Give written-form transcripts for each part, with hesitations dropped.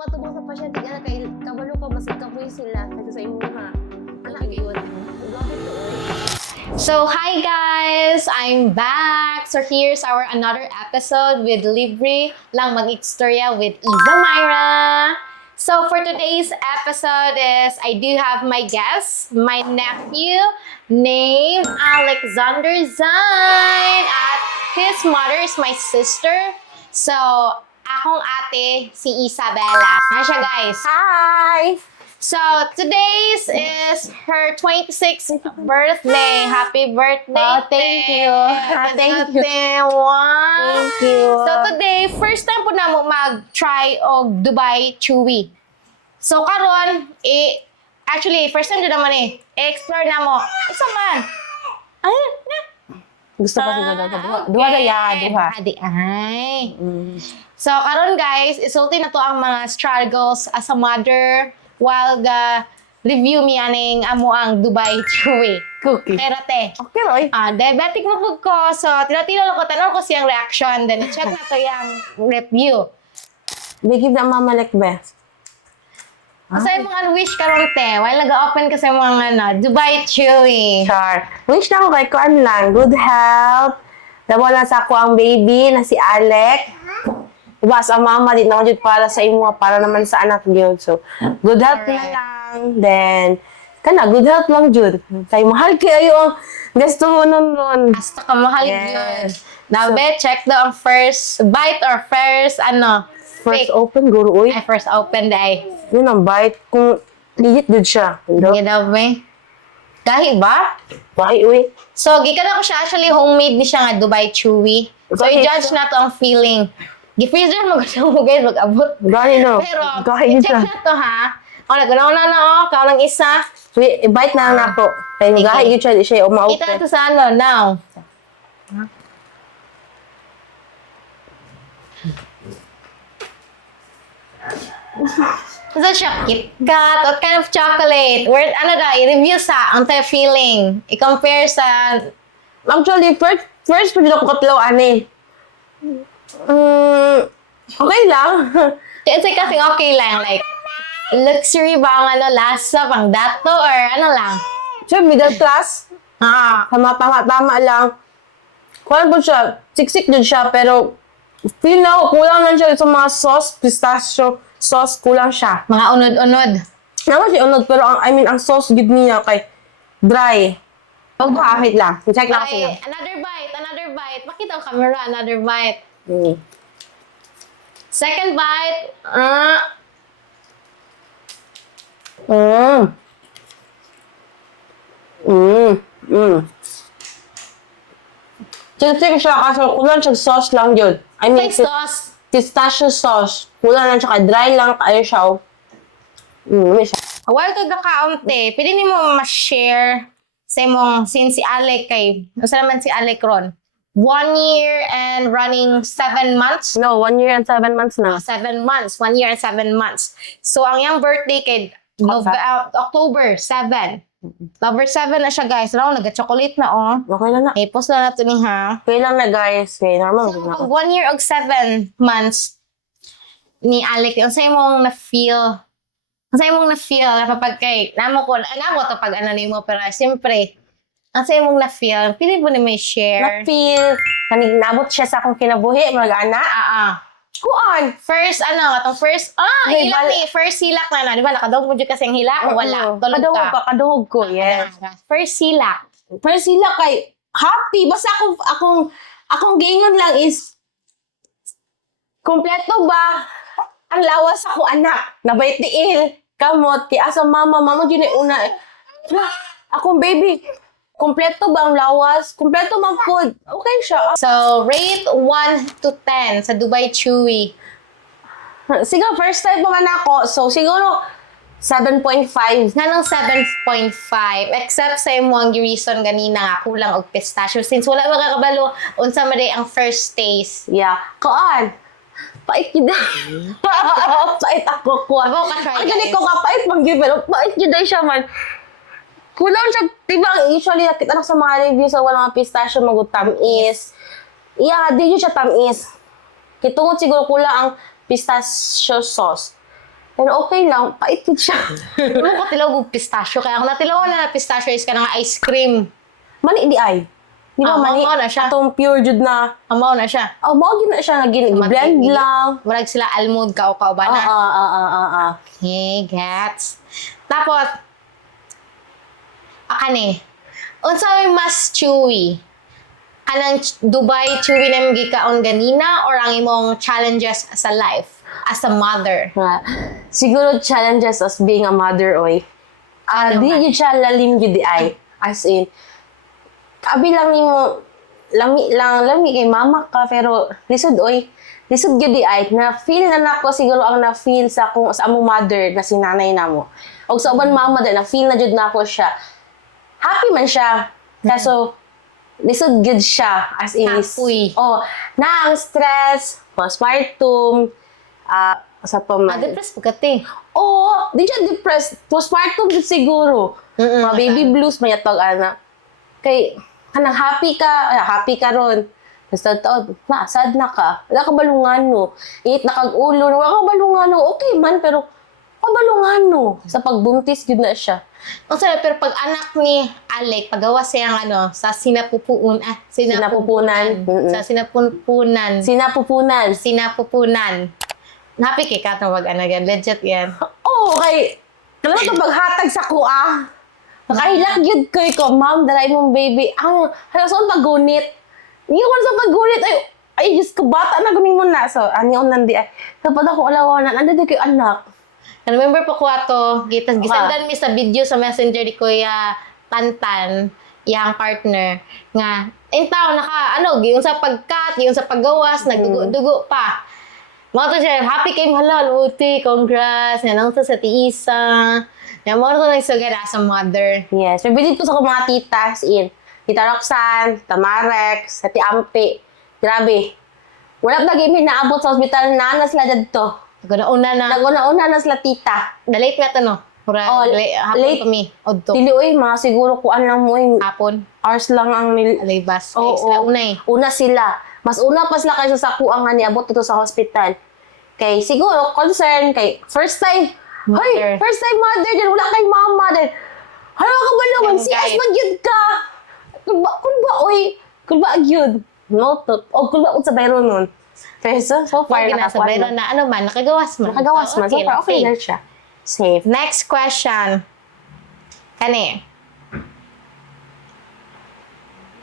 Patubang sa pasyente ka na kay kabalo ka mas ikapoy sila kasi sa imo ha. Ana gyud. Grabe to. So, hi guys! I'm back! So, here's our another episode with Libre Lang Mag-Istorya with Eva Myra. So, for today's episode is, I do have my guest, my nephew, named Alexander Zain. At his mother is my sister. So, akong ate, si Isabella. Hi siya, guys. Hi. So, today's is her 26th birthday. Happy birthday! Oh, thank you. Thank you. Wow. Thank you. So, today, first time po na mo mag-try og Dubai Chewy. So, karon, actually, first time din naman i-explore na mo. Isa man. Ay, na. Gusto ko sila duha na ya, duha. Adi, ay. So, karon guys, isulti na to ang mga struggles as a mother while the review mi aning amo ang Dubai Chewy. Cookie. Pero te, Okay, Roy. diabetic mo pud ko. So, tila-tila ko, tanong ko siyang reaction. Then, check na to yung review. Bigib na mama like best. Sa mga wish karon te, while nag-open ka sa mga Dubai Chewy. Char. Wish na ako kay Kuan lang. Good health. Nawala sa ako ang baby na si Alec. Diba, sa mama, di na jud para sa imo, para naman sa anak yun. So, good health na Alright. lang. Then, good health lang jud. Kay mahal kayo ang gusto mo nun. Hasta ka mahal Yes. yun. Now, be, check daw ang first bite or first, First fake. open, guro, uy. Ay, first open day. Yun ang bite. Kung ligit jud siya. Hindi daw, be. Dahil ba? Bye, uy. So, gikan ako siya. Actually, homemade ni siya nga Dubai Chewy. So, Okay. i-judge na to ang feeling. Gi-freezer mo gusto mo guys, mag-abot. Gani no. Pero, Gani i-check siya. na to ha. O, naguna-una na kao ng isa. So, i-bite na lang ako. Kaya Sige. gahi yun siya, di siya Kita uma-open. na to sa now. Is that siya? KitKat? What kind of chocolate? Where, i-review sa, ang tayo feeling. I-compare sa, Actually, first po dito ako katlaw, ani. Okay lang. kasi okay lang, like, luxury ba ang lasa, pang dato, or ano lang? Siya, middle class. Tama lang. Kuhan po siya, siksik din siya, pero feel na ako, kulang lang siya sa mga sauce, pistachio sauce, kulang siya. Mga unod-unod. Naman siya unod, pero ang sauce gid niya kay dry. Pagkakahit lang. Check lang ako Ay, another bite. Makita ang camera, another bite. niya. Second bite, Chick siya kasi kulang siya sauce lang yun. I mean, like sauce. pistachio sauce. Kulang lang siya, dry lang kayo siya. Siya. While ka kakaunti, pwede ni mo ma-share sa imong, since si Alec kay, ano naman si Alec ron? 1 year and running 7 months? No, 1 year and 7 months na. 7 months. 1 year and 7 months. So, ang yung birthday kay October 7. October 7 na siya, guys. Ano, nag-chocolate na, oh. Okay lang na. I-post na natin ni ha. Okay lang na guys. Okay, normal. So, pag 1 year og 7 months ni Alec, ang sa'yo mong na-feel, kapag kay, namo ko to pag ano ni mo, pero siyempre, ang sa'yo mong na-feel, pili mo na may share. Na-feel. Kanig nabot siya sa akong kinabuhi. Mag-ana. Kuan. First, first Okay, hilak ni, first hilak na, di ba, nakadawag mo dyan kasi ang hilak o wala? Tulog ka. Kadungog ko, yes. First hilak. Pero sila kay happy. Basta akong giingon lang is, kompleto ba ang lawas ako anak? Nabay tiil, kamot, kaya asa mama yun ay una. Akong baby, kompleto ba ang lawas? Kompleto mang food. Okay siya. So, rate 1 to 10 sa Dubai Chewy. Siguro, first time pa man ako. So, siguro, 7.5. Nga ng 7.5. Except sa imong reason ganina nga, kulang og pistachio. Since wala makakabalo, unsa man ang first taste. Yeah. Kuan. Pait yun na. Pait ako ko. Ako ka-try, Ang galing guys. ko kapait mang pero pait yun na siya man. Kulang siya, diba, usually nakita na sa mga reviews sa walang pistachio mag-tamis. Yeah, di yun siya tamis. Kitungod siguro kulang ang pistachio sauce. Pero okay lang, pait yun siya. Ano ko tilaw og pistachio kaya ang natilaw na pistachio is kanang ice cream. Mani di ay. Di ba mani? mao na siya. Atong pure jud na. Amaw na siya. Oh, mao gyud na siya blend lang. Murag sila almond kao ba na. Ah. Okay, gets. Tapos, akane, unsa may mas chewy? Anang Dubai chewy na mga gikaon ganina or ang imong challenges sa life as a mother? Siguro challenges as being a mother, oy. Ano Di man? yun siya lalim yun di ay. As in, kabi lang nimo, lami kay mama ka, pero lisod, oy. Lisod yun di ay. Na-feel na nako siguro ang na-feel sa among mother na si nanay na mo. O sa uban mama din, na-feel na jud nako siya. Happy man siya. Kaso, lisod good siya. As in, Happy. oh, na ang stress, postpartum, sa paman. Depressed po kati. Oo, di siya depressed. Postpartum din siguro. Mga baby blues, may atog, ana. Kay, kanang happy ka ron. Basta taon, sad na ka. Wala ka balungan no. Init na kag-ulo, wala ka balungan no. Okay man, pero kabalungan no. Sa pagbuntis, yun na siya. Pero pag anak ni Alec, pagawa siyang sa sinapupunan. Sa sinapupunan. Happy kay ka tawag yan. Legit yan. Oo, kay, kailangan ka paghatag sa kuha. Nakahilak yun ko, ma'am, dalay mong baby. Halos saan pagunit. Hindi ko sa pagunit. Ay, Diyos ko, bata na gumin mo na. So, aniyon nandi ay. Kapag ako alawanan, ando di kayo anak. Remember po ko ato, gisandan mi sa video sa messenger ni Kuya Tantan, yang partner, nga, tao yung sa pagkat, yung sa paggawas, nagdugo-dugo pa. Mga to siya, happy kay mahal, uti, congrats, yan sa tiisa. Yan, mga to nagsugan as a mother. Yes, pabili ko sa mga titas in. Tita Roxanne, Tamarex, Ati Ampi. Grabe. Wala pa lagi may naabot sa ospital na sila dito. Naguna-una na. Naguna-una na sila tita. Late nga to, no? Oh, Hapon late. pa mi. Odto. Dili, uy, mga siguro kuan lang mo yung Hapon. hours lang ang Alibas. Oo, Sila una eh. Una sila. Mas una pa sila kaysa sa kuang nga niabot dito sa hospital. Kay siguro, concern, kay first time. Hoy, Mother. first time mother din. Wala kay mama din. Hala ka ba naman? Yung Si guide. As magyud ka. Kung ba, oy. Kung ba, gyud. No, to. O, kung ba, sa bayro nun. Pero so far, Ginasabay nakakuan na nakagawas man. Nakagawas man. So far, okay safe. na siya. Safe. Next question. Kani.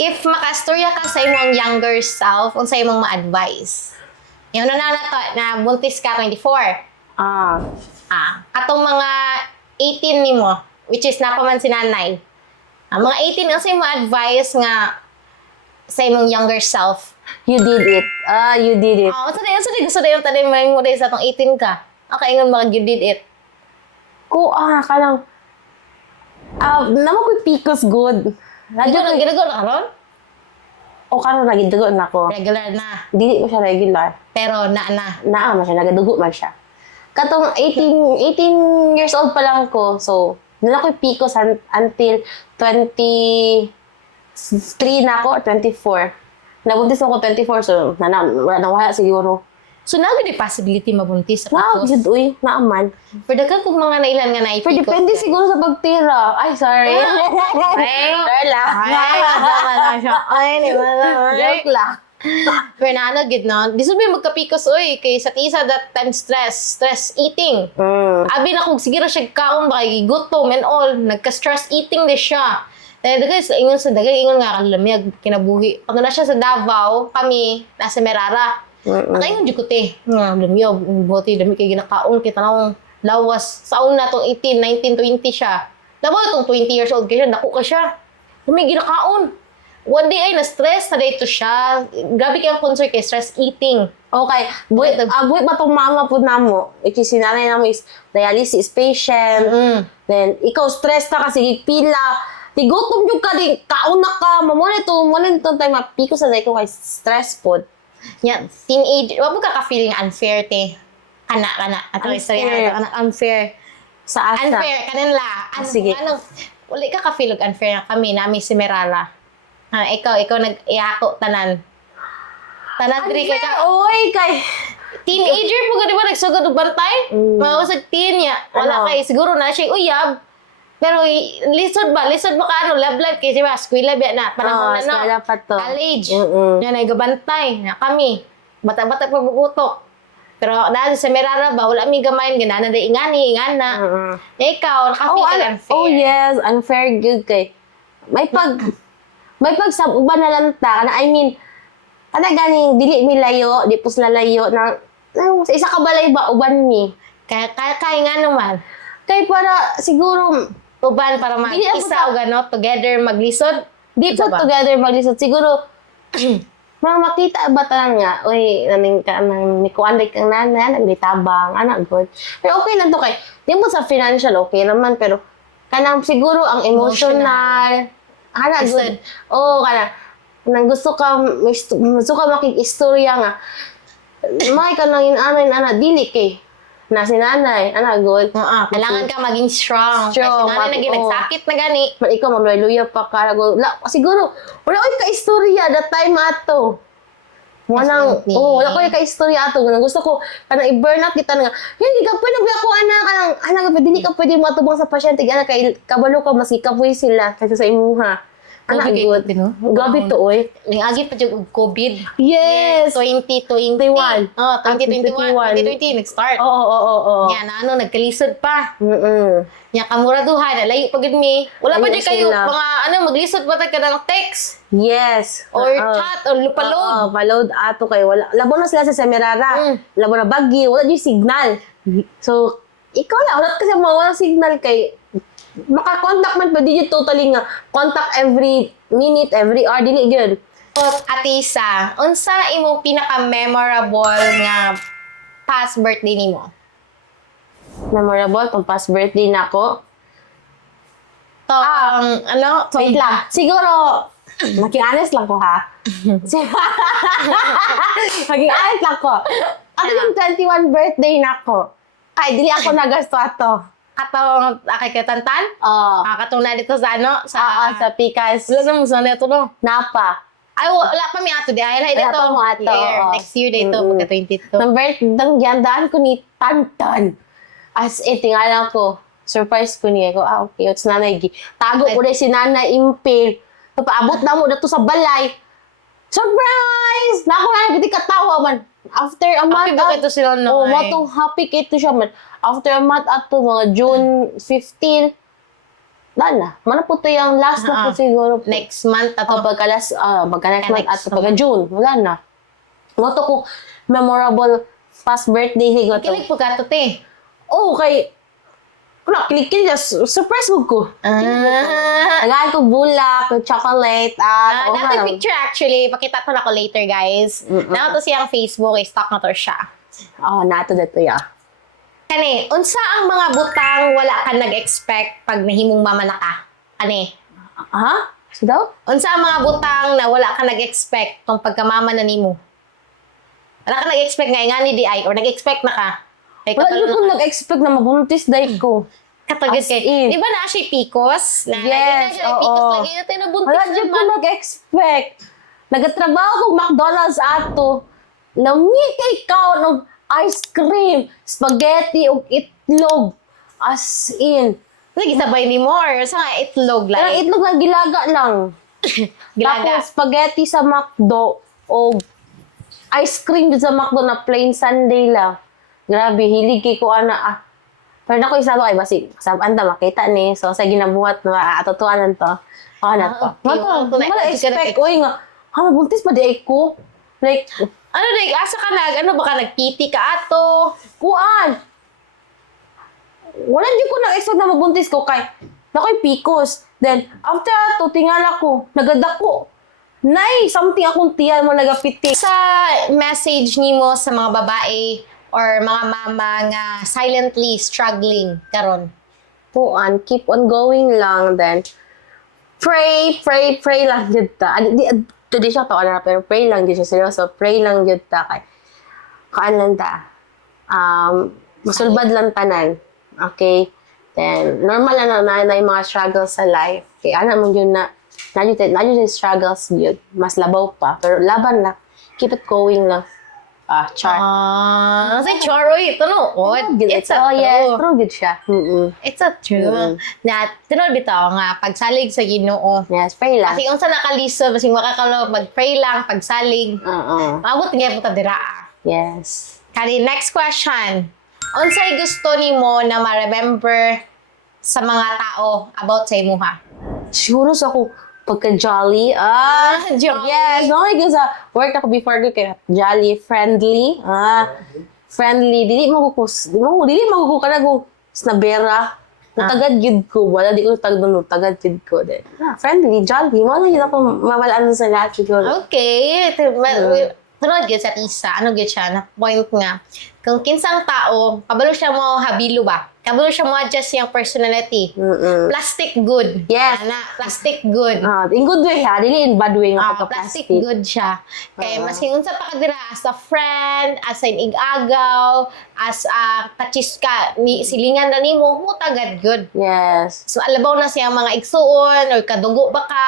If makastorya ka sa imong younger self, unsa imong ma-advise? Yung na na buntis ka 24. Katong mga 18 nimo, which is napaman si nanay. Mga 18 unsa imong advice nga sa imong younger self? You did it. You did it. Unsa day gusto dayon taday mo day sa tong 18 ka? Okay, ingon mga you did it. Kanang, naman ko pikos good. Ginagawa na karon? O karon lagi dugo na ko. Regular na. Dili mo siya regular. Pero na. Naa man siya, nagadugo man siya. Katong 18 years old pa lang ko, so, nila ko pikos until 23 na ako, or 24. Nabuntis ako 24, so, nawala siguro. So, nagod di possibility mabuntis sa Wow, pagkos. yun, uy, naaman. Pero daghan kung mga nailan nga na Pero depende siguro sa pagtira. Ay, sorry. Sorry lang. Joke lang. Pero na gid no. Di sabi magkapikos oy kay sa tisa that time stress eating. Abi na kog sige ra siya kaon ba kay gutom and all, nagka-stress eating di siya. Dahil dagay sa ingon nga kalamig kinabuhi. Pag na siya sa Davao, kami nasa Merara. Nakaingon jud ko te. Nga lamig buti dami kay ginakaon kita nang lawas sa una tong 18, 19, 20 siya. Dapat tong 20 years old kay siya, dako ka siya. Dami ginakaon. One day ay na-stress na dito siya. Grabe kayang concern kay stress eating. Okay, buhay ba itong mama po na mo? Which is, sinanay na mo is dialysis patient. Then, ikaw stress na kasi pila. Di gutom yung ka, di kauna ka. Mamuna ito tayo mapiko sa ko kay stress po. Yan, teenage, wag mo ka-feeling unfair, te. Kana. Ato istorya na, unfair. Sa asa. Unfair, kanila. Sige. Wala ka ka-feel unfair na kami, nami si Merala. Ikaw nag-iako, tanan. Tanan, diri kay ka. Oy, kay... Teenager po di ba nagsugod og bantay? Mausag teen niya. Wala Ano? kay siguro na siya uyab. Pero lisod ba ka ano, love life kay diba, eskwela biya na panahon na no. eskwela pa to. College. Mm-mm. Yan ay gabantay na kami. Bata-bata pa bugutok. Pero dahil sa Merara ba, wala mi gamay ganana day ingana. Mm-mm. Ikaw, nakapil ka lang fair. Oh yes, unfair good kay. May pag sa uban na lang ta, I mean, ganing dili mi layo, di pus lalayo na sa isa ka balay ba uban mi. Kaya nga naman. Kay para siguro Uban para Dili ako mag-isa o gano, together maglisod. di Ito po ba? together maglisod siguro mga makita ba tanan nga, uy, naning ka nang nikuan kang nana, naglitabang, anak good. Pero okay lang to kay, di mo sa financial okay naman, pero kanang siguro ang emotional, anak good. Oo, kanang gusto ka makikistorya nga, may ka nang inanay na dili kay, na si nanay, anak good. Kailangan ka maging strong. Strong, Kasi nanay naging oo. nagsakit na gani. Man, ikaw, magluya pa ka. Siguro, wala ko yung ka-istorya that time ato. Definitely. Wala ko yung ka-istorya ato. Gusto ko, kanang i-burn out kita nga. Hindi ka pwede ako, anak, hindi ka pwede matubang sa pasyente. Kay kabalo ka, mas ikapoy sila kaysa sa imuha. Anak, Grabe good. kayo, no? Gabi to, oy. Ning-agi pa yung COVID. Yes! 2020. 21. Oh, 2021. 2020 nag-start. Oo. Yan, nagkalisod pa. Mm-mm. Yan, kamuraduhan. Layo pagod mi. Wala pa Layo dyan kayo, sila. maglisod pa tayo ka ng text. Yes. Or chat, or lupaload. Paload ato kay wala. Labo na sila sa Semirara. Labo na Baguio, wala di signal. So, ikaw lang, wala kasi mawala signal kay maka-contact man pa di totally nga contact every minute, every hour dili gyud. Atisa, unsa imong pinaka-memorable nga past birthday nimo? Memorable tong past birthday nako. To, Wait lang. Siguro maging honest lang ko ha. Maging honest lang ko. Ako yung 21 birthday nako. Ay, dili ako nagasto ato. Katong akay katantan? Oh. Katong na dito sa sa Sa Pikas. wala na mo sa neto no. Napa. Ay, wala pa mi ato di. Ay, Wala dito. pa mo ato, oo. Next year dito, pagka 22. Nang gandaan ko ni Tantan. As in, tingala ko. Surprise ko niya. Ko, okay. It's nanay. Tago ko na si nanay impil. Paabot na mo na to sa balay. Surprise! Naku na, hindi katawa man. After a month, Happy ba kayo sila no? oh, matong happy kito siya man. After a month ato, mga June 15, na. Mana po to yung last na po siguro. Next month ato. Pagka next month Next ato, pagka June, wala na. Moto ko, memorable past birthday higo to. Kilig po ka to, te. Oh, kay, wala, kilig-kilig, surprise mo ko. Tagaan ko bulak, chocolate, at, Nato picture actually. Pakita ko na ko later, guys. Nato siyang Facebook, stock na to siya. Oh, nato dito ya. Kani, unsa ang mga butang wala ka nag-expect pag nahimong mama na ka? Kani, Ha? So daw? unsa ang mga butang na wala ka nag-expect tong pagkamama na nimo? Wala ka nag-expect nga ingani di ay or nag-expect na ka? Ay, Wala din ko nag-expect na mabuntis dahil ko. katagad As kay. in. Di ba na siya PCOS? Na, Yes, lagi na siya PCOS, oo. lagi na tayo nabuntis Wala din ko naman. nag-expect. Nagatrabaho ko McDonald's ato. Lami kay ikaw ng ice cream, spaghetti, o itlog. As in. Sige, sabay ni mo or sa nga itlog Parang lang. itlog na gilaga lang. Gilaga. Tapos spaghetti sa McDo o ice cream din sa McDo na plain sundae lang. Grabe, hilig kay ko ana. Pero ako isa kay basi, anda makita ni. So sa ginabuhat na atutuanan to. Na to. okay. Wala expect oy nga. Buntis pa di ko. Like Ano day, asa ka ano ba ka nagpiti ka ato? kuan. Wala di ko na-expect na mabuntis ko kay nakoy PCOS. Then after ato tingala ko, nagadako. Nay, something akong tiyan mo nagapiti. Sa message nimo sa mga babae or mga mama nga silently struggling karon. Puan, keep on going lang then. Pray lang jud ta. Di siya to na pero pray lang di siya seryoso. Pray lang jud ta kay kaan lang ta. Masulbad lang tanan. Okay? Then normal na yung mga struggles sa life. Kay ana mo yun na na yung struggles yun. Mas labaw pa. Pero laban lang. Keep it going lang. Char. Sa choroy, ito no. It's a Oh, yes. true. True, good siya. It's a true. Na, tinod bitaw nga, pagsalig sa Ginoo. Yes, pray lang. Kasi unsa nakalisod, basing makakalo, mag-pray lang, pagsalig. Maabot nga po ta dira. Yes. Kani, next question. Unsay gusto nimo na ma-remember sa mga tao about sa imuha? Siguro sa ako, pagka-jolly. Jolly. Yes, no, like sa work ako before ko kaya jolly, friendly. Friendly. Dili mo ko ka na kung snabera. Tagad gid ko. Wala, di ko tagdun. Tagad gid ko. Friendly, jolly. Wala yun ako mawalaan sa lahat siguro. Okay. Tunod gyud sa isa. Ano gyud siya? Na point nga. Kung kinsang tao, kabalo siya mo habilo ba? Kabalo siya mo adjust yung personality. Plastic good. Yes. Ana, plastic good. In good way ha. Dili in bad way nga Plastic pagka-plastic. good siya. Kaya mas unsa pa kadira as a friend, as an igagaw, as a kachis ka, ni silingan na nimo, mo tagad good. Yes. So alabaw na siya mga igsuon or kadugo ba ka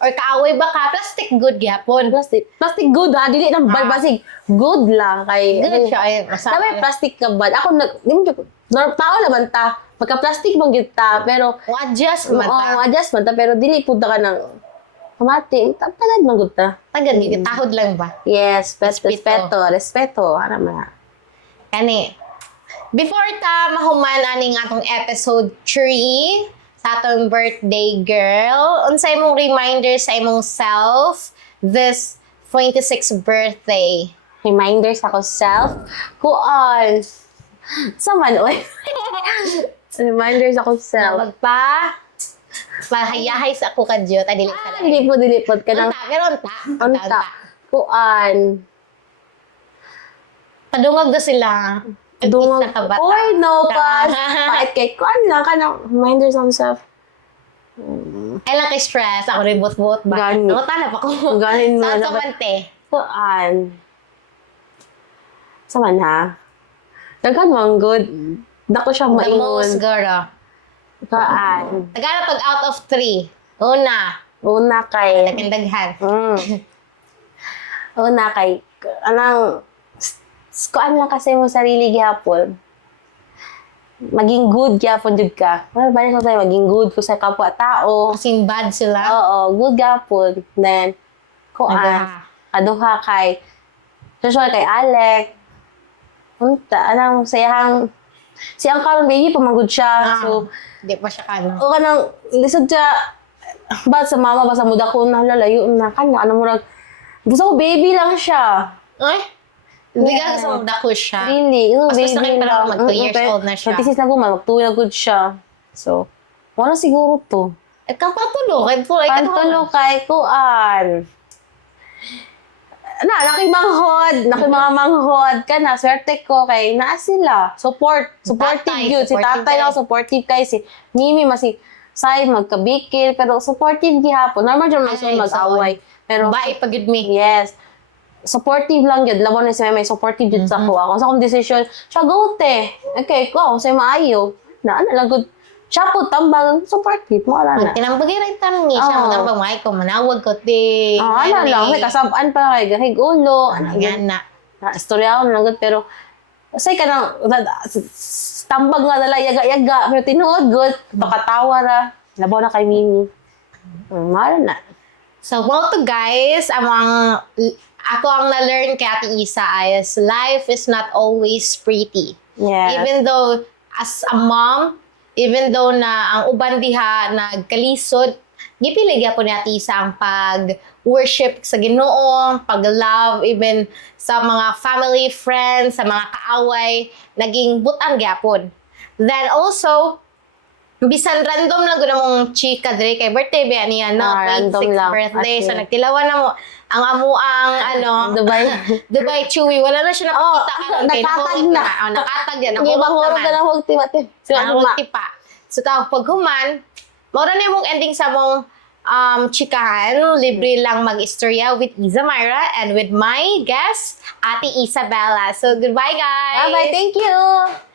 or kaaway ba ka, plastic good gyapon. Plastic good ha. Dili nang bad basig. Good lang kay. Good siya ay masama. Sabi plastic ka bad. Ako di mo tao naman ta. Pagka-plastic mong ta pero Adjust man ta. adjustment ta pero dili punta ka ng kamati. Tagad man gud ta. Tagad gid tahod lang ba? Yes, respeto. Ara man. Kani. Before ta mahuman aning atong episode 3 sa atong birthday girl, unsay imong reminder sa imong self this 26th birthday? Reminders ako self. Kuan. Saman oy. Reminders ako self. Nawag pa. Pahayahay sa ako kadyo. Ta dili ka lang. Dilipod ka ng Unta, unta. Kuan. Padungag na sila. Dungog. Isa ka bata. Oy, no, pas. Kahit kay kuan lang ka ng reminders ako self. Ay lang kay stress. Ako rin bot-bot ba? Gani. Nakutanap ako. Ganin mo Saan na sa ba? mante? Kuan. Saman ha. Daghan man good. Dako siya The maingon. most girl. Kuan. Tagana pag out of 3. Una. Kay. Daghan. Una kay anang kuan lang kasi mo sarili gyapon. Maging good gyapon jud ka. Ano ba nito tayo maging good ko sa kapwa-tao. Kasing bad sila. Oo, good gyapon. Then kuan. Aduha kay kay Alec. Unta anang siyang karon baby pamangod siya. So Di pa siya kano. o kanang lisod siya ba sa mama ba sa muda ko na lalayo na kana ano mo rag gusto ko baby lang siya. Ay? Hindi ka Yeah. gusto mong dako siya. Really, Mas baby gusto kayo parang mag 2 years old na siya. Natisis na ko man, mag-2 na good siya. So, wala siguro to. Eh, kang patulo. Kaya po, ay Pantulo kay kuan. Mga manghod ka na, swerte ko kay naa sila. Supportive Tatay, yun. Si supportive tatay kay. lang, supportive kay. Si Mimi, say magkabikil, pero supportive gihapon. Normal dyan lang siya Ay, mag-away. Pero, Ba, ipagid me. yes. Supportive lang yun. Laban na siya may supportive yun sa ko. Ako sa akong decision, siya go te. Okay, ko, sa'yo maayo. Lang good. Siya po, tambang, supportive. Wala na. Tinambagay rin tanong niya siya. Oo. Magambang mahal ko, manawag ko, te. Ano lang, may kasabaan pa kay gahig ulo. Yan na. Istorya ako lang good, pero say ka nang tambag nga nala yaga-yaga, pero tinuod good, pakatawa ra. Labaw na kay Mimi. Mara na. So, well to guys, ako ang na-learn kay Ate Isa is life is not always pretty. Yeah. Even though, as a mom, even though na ang uban diha nagkalisod, gipili gyapon ni Ate Isa ang pag-worship sa Ginoo, pag-love, even sa mga family, friends, sa mga kaaway, naging butang gyapon. Then also, bisan random lang gud mong chika dire kay birthday ba niya no, Random 26th lang. birthday. As So in. nagtilawan na mo ang amuang Dubai. Dubai Chewy. Wala na siya nakikita karon kay nakatag nahulog na. Nakatag yan. Hindi ba Nahulog huro naman. ka na huwag timati? Nahulog pa. So pag human, mora na yung ending sa mong chikahan. Libre lang mag-istorya with Iza Myra and with my guest, Ate Isabella. So goodbye guys! Bye-bye. Thank you!